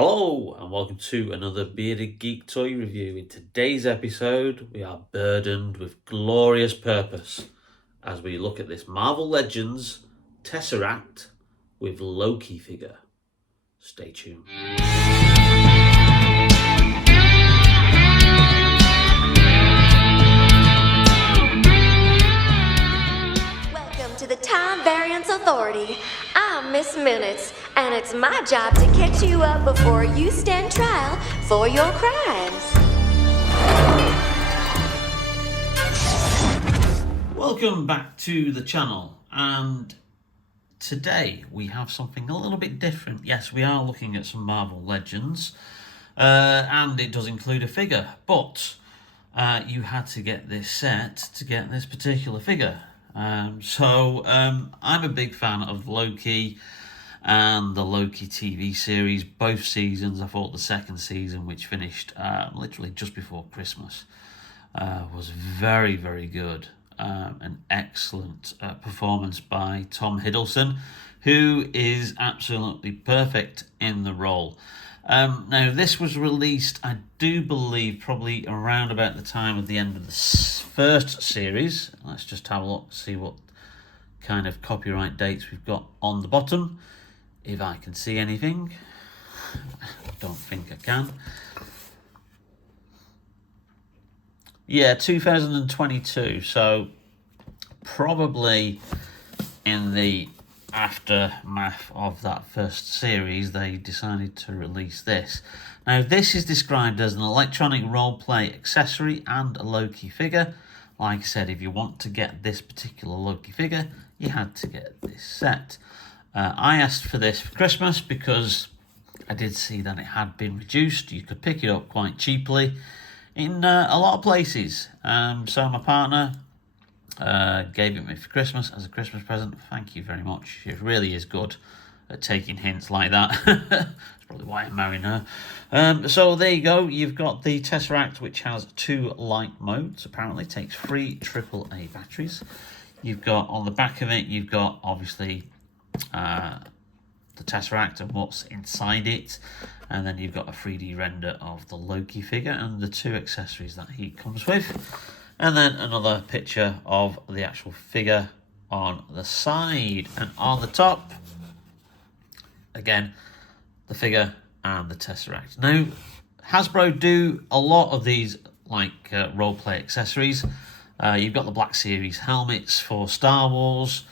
Hello and welcome to another Bearded Geek toy review. In today's episode, we are burdened with glorious purpose as we look at this Marvel Legends Tesseract with Loki figure. Stay tuned. Welcome to the Time Variance Authority. I'm Miss Minutes, and it's my job to catch you up before you stand trial for your crimes. Welcome back to the channel, and today we have something a little bit different. Yes, we are looking at some Marvel Legends, and it does include a figure, but you had to get this set to get this particular figure. So I'm a big fan of Loki and the Loki TV series, both seasons. I thought the second season, which finished literally just before Christmas, was very, very good. An excellent performance by Tom Hiddleston, who is absolutely perfect in the role. Now, this was released, I do believe, probably around about the time of the end of the first series. Let's just have a look, see what kind of copyright dates we've got on the bottom. If I can see anything. I don't think I can. Yeah, 2022. So probably in the aftermath of that first series, they decided to release this. Now, this is described as an electronic role-play accessory and a Loki figure. Like I said, if you want to get this particular Loki figure, you had to get this set. I asked for this for Christmas because I did see that it had been reduced. You could pick it up quite cheaply in a lot of places. So my partner gave it me for Christmas as a Christmas present. Thank you very much. She really is good at taking hints like that. That's probably why I'm marrying her. So there you go. You've got the Tesseract, which has 2 light modes. Apparently takes 3 AAA batteries. You've got on the back of it, you've got obviously the Tesseract and what's inside it, and then you've got a 3D render of the Loki figure and the 2 accessories that he comes with, and then another picture of the actual figure on the side. And on the top, again, the figure and the Tesseract. Now, Hasbro do a lot of these like role-play accessories. You've got the Black Series helmets for Star Wars.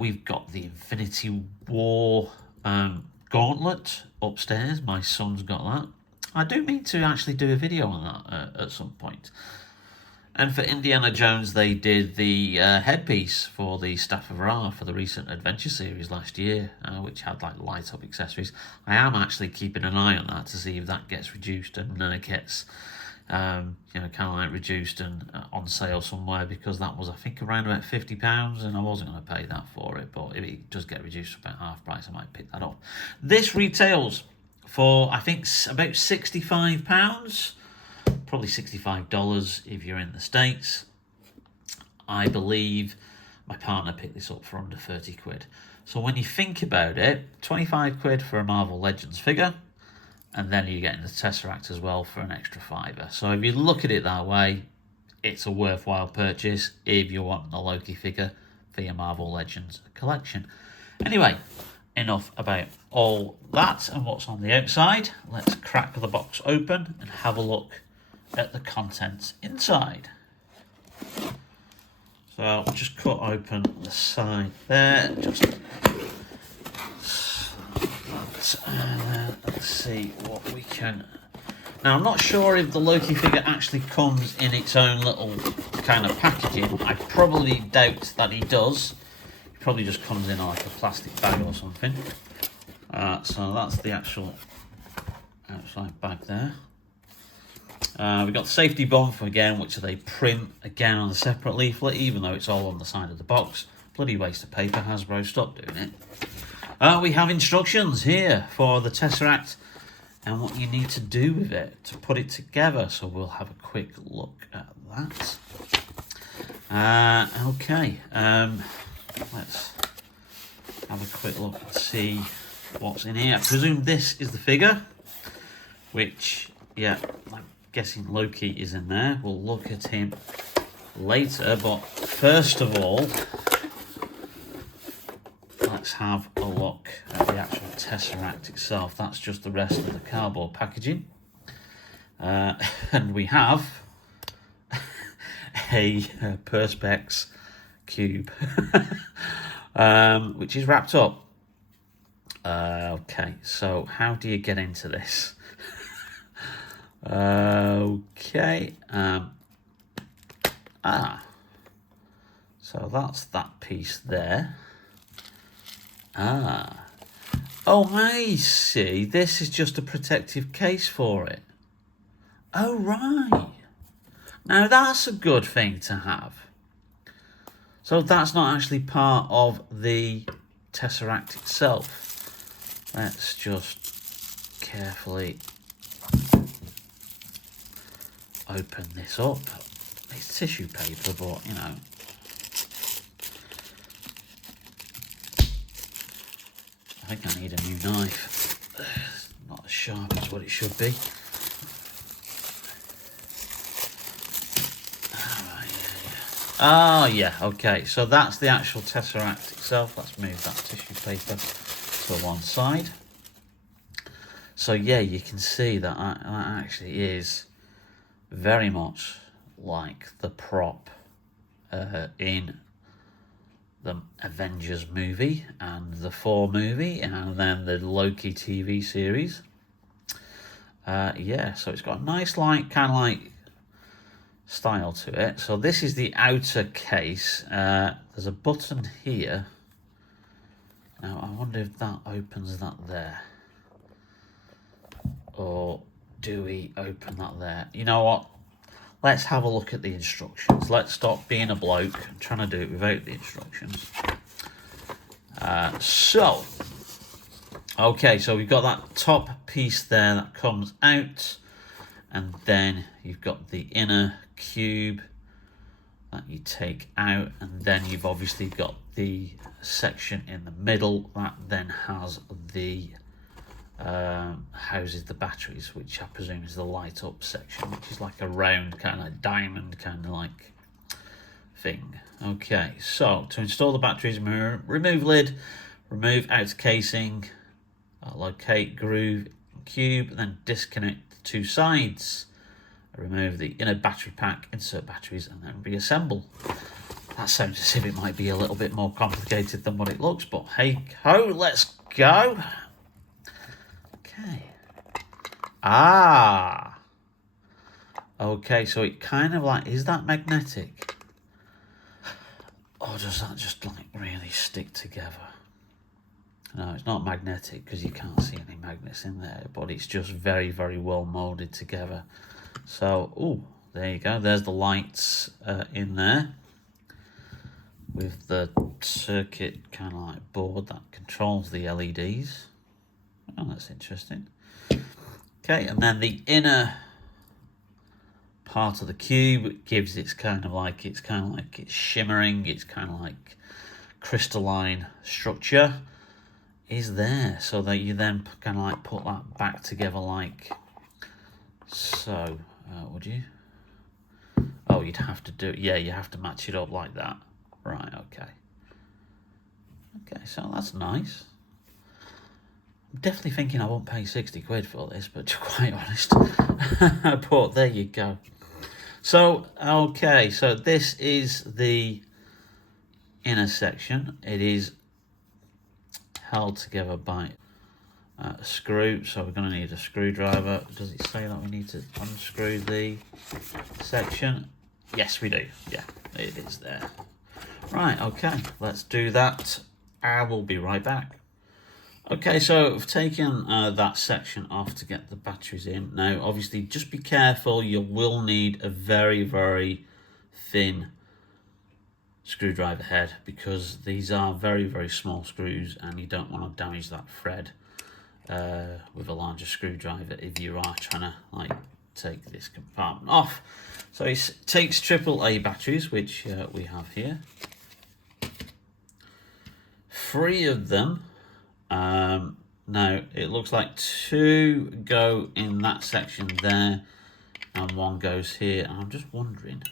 We've got the Infinity War gauntlet upstairs. My son's got that. I do mean to actually do a video on that at some point. And for Indiana Jones, they did the headpiece for the Staff of Ra for the recent Adventure series last year, which had like light-up accessories. I am actually keeping an eye on that to see if that gets reduced and gets kind of like reduced and on sale somewhere, because that was, I think, around about £50, and I wasn't going to pay that for it. But if it does get reduced to about half price, I might pick that up. This retails for, I think, about £65. Probably $65 if you're in the States. I believe my partner picked this up for under 30 quid. So when you think about it, 25 quid for a Marvel Legends figure, and then you're getting the Tesseract as well for an extra £5. So if you look at it that way, it's a worthwhile purchase if you want a Loki figure for your Marvel Legends collection. Anyway, enough about all that and what's on the outside. Let's crack the box open and have a look at the contents inside. So I'll just cut open the side there, just and let's see what we can. Now, I'm not sure if the Loki figure actually comes in its own little kind of packaging. I probably doubt that he does. He probably just comes in like a plastic bag or something. So that's the actual outside bag there. We've got the safety bump again, which they print again on a separate leaflet, even though it's all on the side of the box. Bloody waste of paper, Hasbro, stop doing it. We have instructions here for the Tesseract and what you need to do with it to put it together. So we'll have a quick look at that. Okay, let's have a quick look and see what's in here. I presume this is the figure, which, yeah, I'm guessing Loki is in there. We'll look at him later, but first of all, let's have a look at the actual Tesseract itself. That's just the rest of the cardboard packaging. And we have a Perspex cube, which is wrapped up. Okay, so how do you get into this? Okay. So that's that piece there. Oh, I see. This is just a protective case for it. Oh, right. Now, that's a good thing to have. So that's not actually part of the Tesseract itself. Let's just carefully open this up. It's tissue paper, but, you know. I think I need a new knife. It's not as sharp as what it should be. Oh, yeah, okay. So that's the actual Tesseract itself. Let's move that tissue paper to one side. So, yeah, you can see that that actually is very much like the prop in the Avengers movie and the Thor movie and then the Loki TV series. Yeah, so it's got a nice, like, kind of like style to it. So this is the outer case. There's a button here. Now, I wonder if that opens that there. Or do we open that there? You know what? Let's have a look at the instructions. Let's stop being a bloke and trying to do it without the instructions. Okay, so we've got that top piece there that comes out, and then you've got the inner cube that you take out, and then you've obviously got the section in the middle that then has the houses the batteries, which I presume is the light up section, which is like a round kind of diamond kind of like thing. Okay, so to install the batteries, remove lid, remove outer casing, locate groove cube, then disconnect the two sides, remove the inner battery pack, insert batteries, and then reassemble. That sounds as if it might be a little bit more complicated than what it looks, but hey ho, let's go. Okay. Okay, so it kind of like, is that magnetic? Or does that just like really stick together? No, it's not magnetic because you can't see any magnets in there, but it's just very, very well molded together. So, oh, there you go. There's the lights in there with the circuit kind of like board that controls the LEDs. Oh, that's interesting. Okay, and then the inner part of the cube gives it's kind of like it's shimmering, it's kind of like crystalline structure is there, so that you then kind of like put that back together like so. Would you? Oh, you'd have to do, yeah, you have to match it up like that. Right, okay. Okay, so that's nice. I'm definitely thinking I won't pay 60 quid for this, but to be quite honest, but there you go. So, okay, so this is the inner section. It is held together by a screw, so we're going to need a screwdriver. Does it say that we need to unscrew the section? Yes, we do. Yeah, it is there. Right, okay, let's do that. I will be right back. Okay, so I've taken that section off to get the batteries in. Now, obviously, just be careful. You will need a very, very thin screwdriver head because these are very, very small screws and you don't want to damage that thread with a larger screwdriver if you are trying to like take this compartment off. So it takes AAA batteries, which we have here. 3 of them. No, it looks like 2 go in that section there and 1 goes here. And I'm just wondering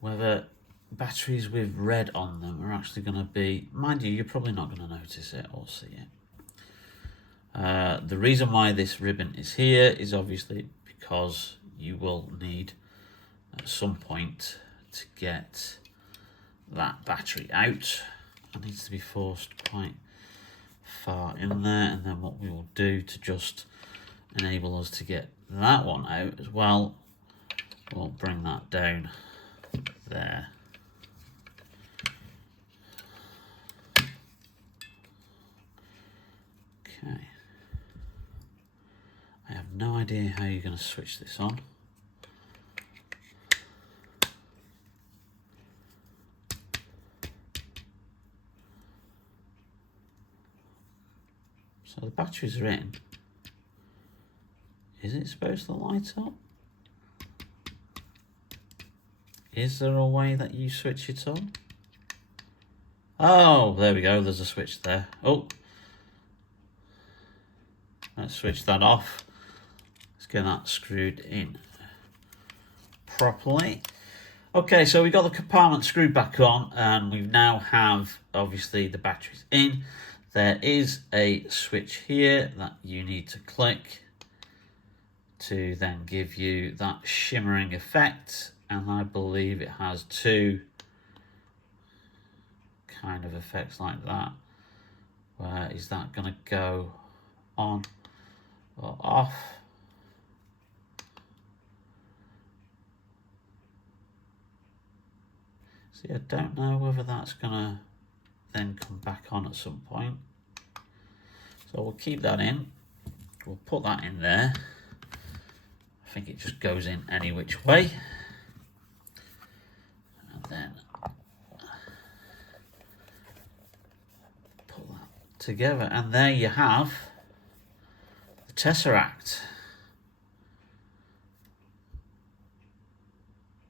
whether batteries with red on them are actually going to be, mind you, you're probably not going to notice it or see it. The reason why this ribbon is here is obviously because you will need at some point to get that battery out. It needs to be forced quite far in there, and then what we will do to just enable us to get that one out as well, we'll bring that down there. Okay. I have no idea how you're going to switch this on. So the batteries are in. Is it supposed to light up? Is there a way that you switch it on? Oh, there we go. There's a switch there. Oh. Let's switch that off. Let's get that screwed in properly. Okay, so we've got the compartment screwed back on, and we now have, obviously, the batteries in. There is a switch here that you need to click to then give you that shimmering effect, and I believe it has 2 kind of effects like that. Where is that going to go on or off? See, I don't know whether that's going to then come back on at some point. So we'll keep that in. We'll put that in there. I think it just goes in any which way. And then put that together. And there you have the Tesseract.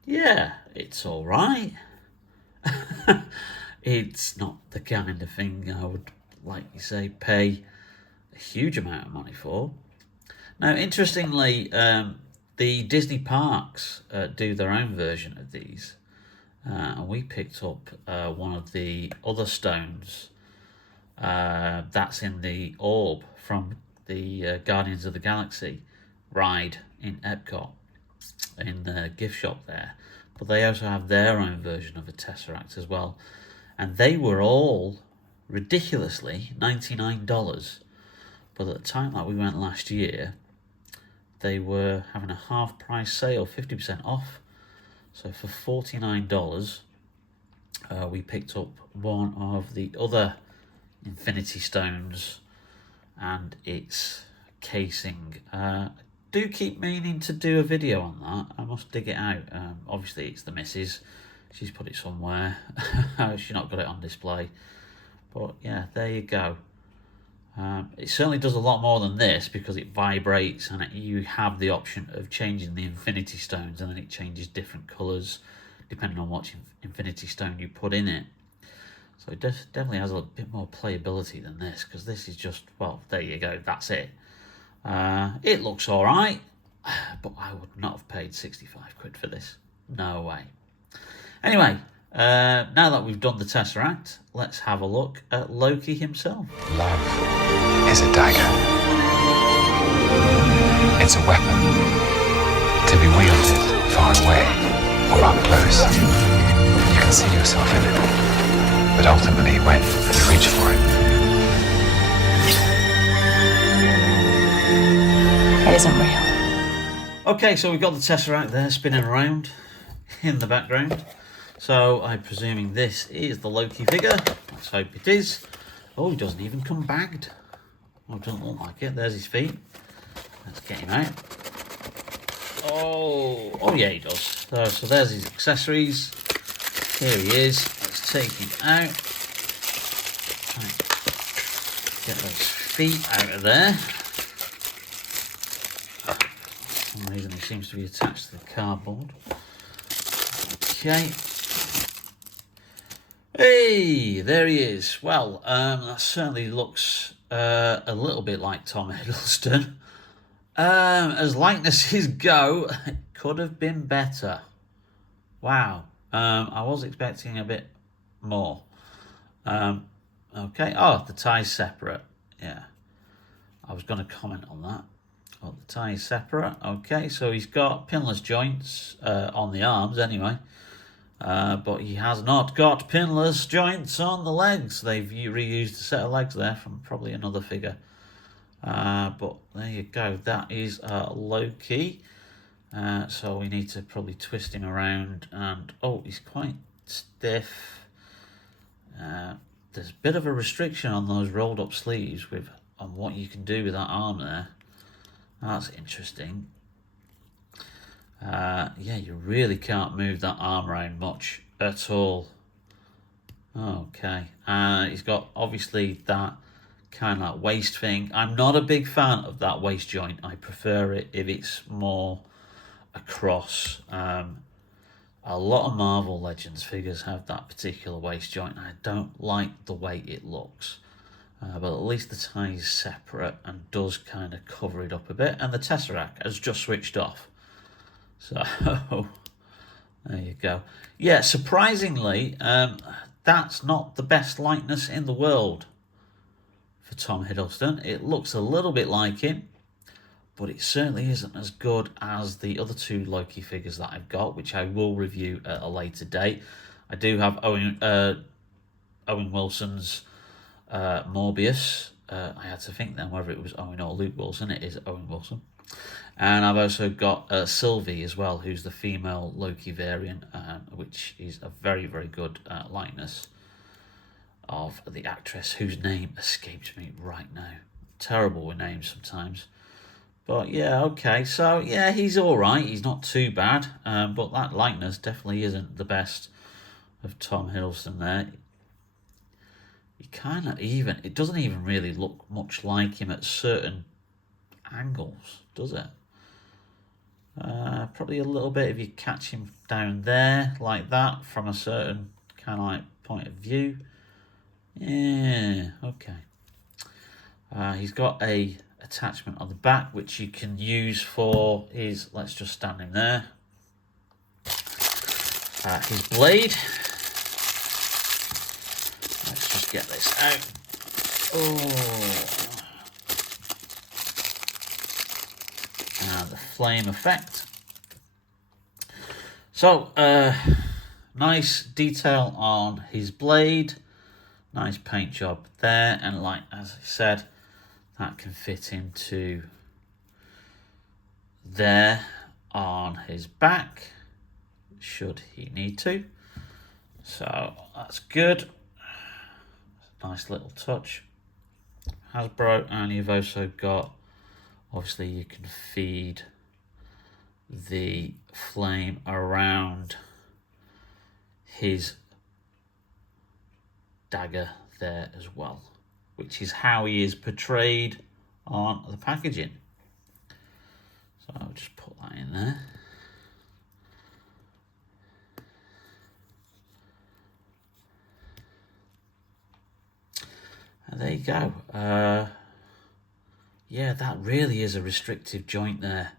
Yeah, it's all right. It's not the kind of thing I would, like you say, pay a huge amount of money for. Now, interestingly, the Disney parks do their own version of these. And we picked up one of the other stones that's in the orb from the Guardians of the Galaxy ride in Epcot, in the gift shop there. But they also have their own version of a Tesseract as well. And they were all ridiculously $99. But at the time that we went last year, they were having a half price sale, 50% off. So for $49, we picked up one of the other Infinity Stones and its casing. Do keep meaning to do a video on that. I must dig it out. Obviously it's the missus. She's put it somewhere. She's not got it on display. But yeah, there you go. It certainly does a lot more than this because it vibrates, and you have the option of changing the Infinity Stones, and then it changes different colours depending on what Infinity Stone you put in it. So it definitely has a bit more playability than this, because this is just, well, there you go, that's it. It looks alright, but I would not have paid 65 quid for this. No way. Anyway, now that we've done the Tesseract, let's have a look at Loki himself. Love is a dagger. It's a weapon to be wielded far away or up close. You can see yourself in it, but ultimately when you reach for it, it isn't real. Okay, so we've got the Tesseract there spinning around in the background. So I'm presuming this is the Loki figure. Let's hope it is. Oh, he doesn't even come bagged. Oh, it doesn't look like it. There's his feet. Let's get him out. Oh yeah, he does. So there's his accessories. Here he is. Let's take him out. Right. Get those feet out of there. For some reason he seems to be attached to the cardboard. Okay. Hey, there he is. Well, that certainly looks a little bit like Tom Hiddleston. As likenesses go, it could have been better. Wow. I was expecting a bit more. Okay. Oh, the tie's separate. Yeah. I was going to comment on that. Oh, the tie is separate. Okay, so he's got pinless joints on the arms anyway. But he has not got pinless joints on the legs. They've reused a set of legs there from probably another figure. But there you go. That is Loki. So we need to probably twist him around. And oh, he's quite stiff. There's a bit of a restriction on those rolled up sleeves on what you can do with that arm there. That's interesting. Yeah, you really can't move that arm around much at all. Okay. He's got obviously that kind of like waist thing. I'm not a big fan of that waist joint. I prefer it if it's more across. A lot of Marvel Legends figures have that particular waist joint. I don't like the way it looks. But at least the tie is separate and does kind of cover it up a bit. And the Tesseract has just switched off. So, there you go. Yeah, surprisingly, that's not the best likeness in the world for Tom Hiddleston. It looks a little bit like him, but it certainly isn't as good as the other two Loki figures that I've got, which I will review at a later date. I do have Owen Wilson's Morbius. I had to think then whether it was Owen or Luke Wilson. It is Owen Wilson. And I've also got Sylvie as well, who's the female Loki variant, which is a very, very good likeness of the actress whose name escapes me right now. Terrible with names sometimes. But yeah, okay. So yeah, he's all right. He's not too bad. But that likeness definitely isn't the best of Tom Hiddleston there. It doesn't even really look much like him at certain angles, does it? Probably a little bit if you catch him down there like that from a certain kind of like point of view. Yeah, okay. He's got a attachment on the back which you can use for his, let's just stand him there, his blade. Let's just get this out. Oh. And the flame effect. So, nice detail on his blade. Nice paint job there. And like, as I said, that can fit into there on his back, should he need to. So, that's good. Nice little touch. Hasbro, and you've also got, obviously you can feed the flame around his dagger there as well, which is how he is portrayed on the packaging. So I'll just put that in there. And there you go. Yeah, that really is a restrictive joint there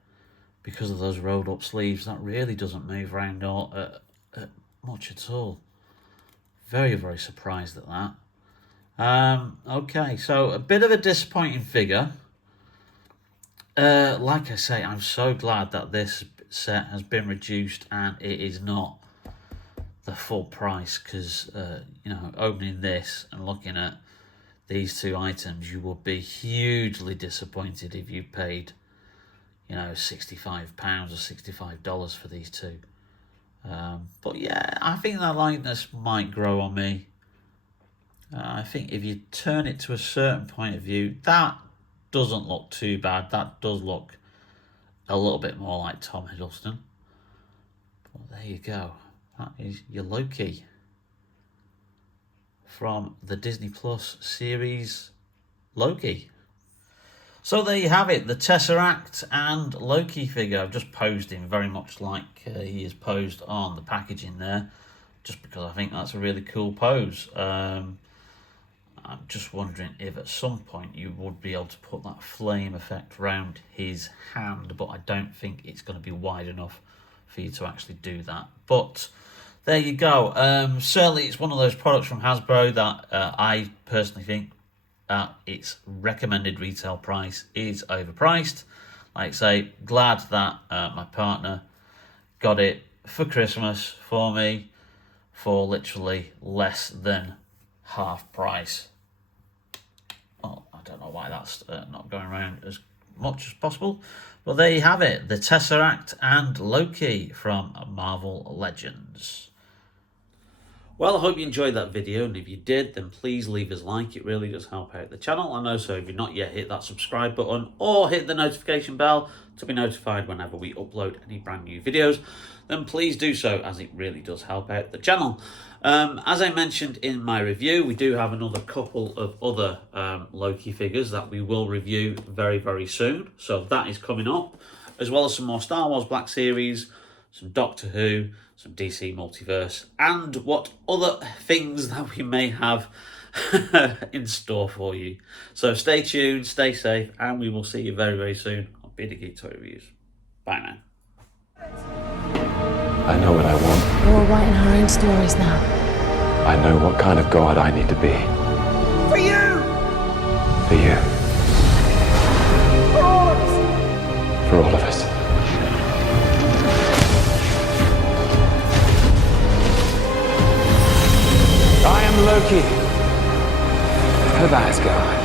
because of those rolled up sleeves. That really doesn't move around much at all. Very, very surprised at that. Okay, so a bit of a disappointing figure. Like I say, I'm so glad that this set has been reduced and it is not the full price, because, opening this and looking at these two items, you will be hugely disappointed if you paid, £65 or $65 for these two. But yeah, I think that likeness might grow on me. I think if you turn it to a certain point of view, that doesn't look too bad. That does look a little bit more like Tom Hiddleston. But there you go. That is your Loki from the Disney Plus series Loki. So there you have it, the Tesseract and Loki figure. I've just posed him very much like he is posed on the packaging there, just because I think that's a really cool pose. I'm just wondering if at some point you would be able to put that flame effect around his hand, but I don't think it's going to be wide enough for you to actually do that. But there you go. Certainly it's one of those products from Hasbro that I personally think its recommended retail price is overpriced. Like I say, glad that my partner got it for Christmas for me for literally less than half price. Well, I don't know why that's not going around as much as possible. But there you have it, the Tesseract and Loki from Marvel Legends. Well, I hope you enjoyed that video, and if you did, then please leave us a like. It really does help out the channel. And also, if you've not yet hit that subscribe button or hit the notification bell to be notified whenever we upload any brand new videos, then please do so, as it really does help out the channel. As I mentioned in my review, we do have another couple of other Loki figures that we will review very, very soon. So that is coming up, as well as some more Star Wars Black Series, some Doctor Who, some DC Multiverse, and what other things that we may have in store for you. So stay tuned, stay safe, and we will see you very, very soon on Bearded Geek Toy Reviews. Bye now. I know what I want. We're all writing our own stories now. I know what kind of god I need to be. For you! For you. For all of us! For all of us. I am Loki, of Asgard.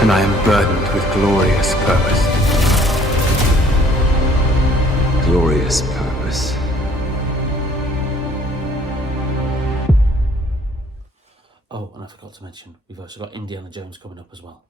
And I am burdened with glorious purpose. Glorious purpose. Oh, and I forgot to mention, we've also got Indiana Jones coming up as well.